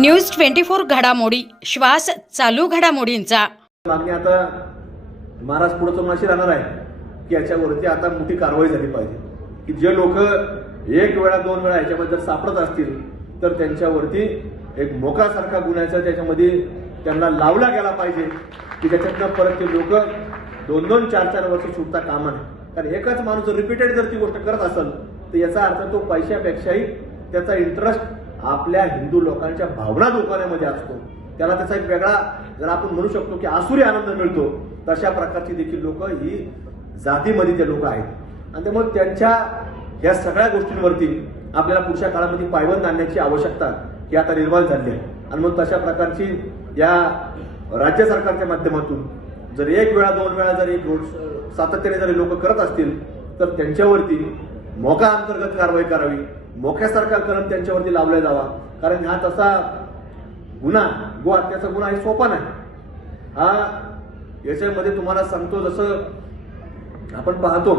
News twenty four घडामोडी. श्वास चालू घडामोडींचा. मागणी आता महाराज पुढे तुम्हाला अशी राहणार आहे की याच्यावरती आता मोठी कारवाई झाली पाहिजे. की जे लोक एक वेळा दोन वेळा याच्यामध्ये जर सापडत असतील तर त्यांच्यावरती एक मोकासारखा गुन्ह्याचा त्याच्यामध्ये त्यांना लावला गेला पाहिजे की त्याच्यातनं परत ते लोक दोन दोन चार चार वर्ष सुटता कामा नये. कारण एकाच माणूस जर रिपीटेड जर ती गोष्ट करत असेल तर याचा अर्थ तो पैशापेक्षाही त्याचा इंटरेस्ट आपल्या हिंदू लोकांच्या भावना दुकानामध्ये असतो. त्याला त्याचा एक वेगळा जर आपण म्हणू शकतो की आसुरी आनंद मिळतो तशा प्रकारची देखील लोक ही जातीमध्ये ते लोक आहेत. आणि त्यामुळे त्यांच्या या सगळ्या गोष्टींवरती आपल्याला पुढच्या काळामध्ये पायबंद आणण्याची आवश्यकता ही आता निर्माण झाली आहे. आणि मग तशा प्रकारची या राज्य सरकारच्या माध्यमातून जर एक वेळा दोन वेळा जर एक रोड सातत्याने जरी लोक करत असतील तर त्यांच्यावरती मोका अंतर्गत कारवाई करावी. मोक्यासारखा कलम त्यांच्यावरती लावला जावा कारण हा तसा गुन्हा गो हत्याचा गुन्हा हे सोपा नाही. हा याच्यामध्ये तुम्हाला सांगतो जसं आपण पाहतो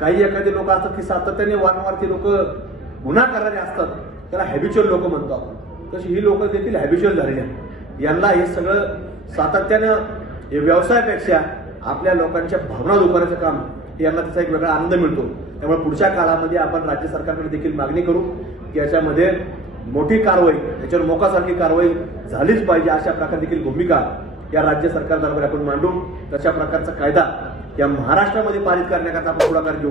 काही एखादी लोक असतात की सातत्याने वारंवार ते लोक गुन्हा करणारे असतात. त्याला हॅबिच्युअल लोक म्हणतो आपण. तशी ही लोक देखील हॅबिच्युअल झालेली आहेत. यांना हे सगळं सातत्यानं हे व्यवसायापेक्षा आपल्या लोकांच्या भावना दुखवण्याचं काम यांना त्याचा एक वेगळा आनंद मिळतो. त्यामुळे पुढच्या काळामध्ये आपण राज्य सरकारकडे देखील मागणी करू की याच्यामध्ये मोठी कारवाई याच्यावर मोकासारखी कारवाई झालीच पाहिजे अशा प्रकारे देखील भूमिका या राज्य सरकार आपण मांडू. तशा प्रकारचा कायदा या महाराष्ट्रामध्ये पारित करण्याकरता आपण पुढाकार घेऊ.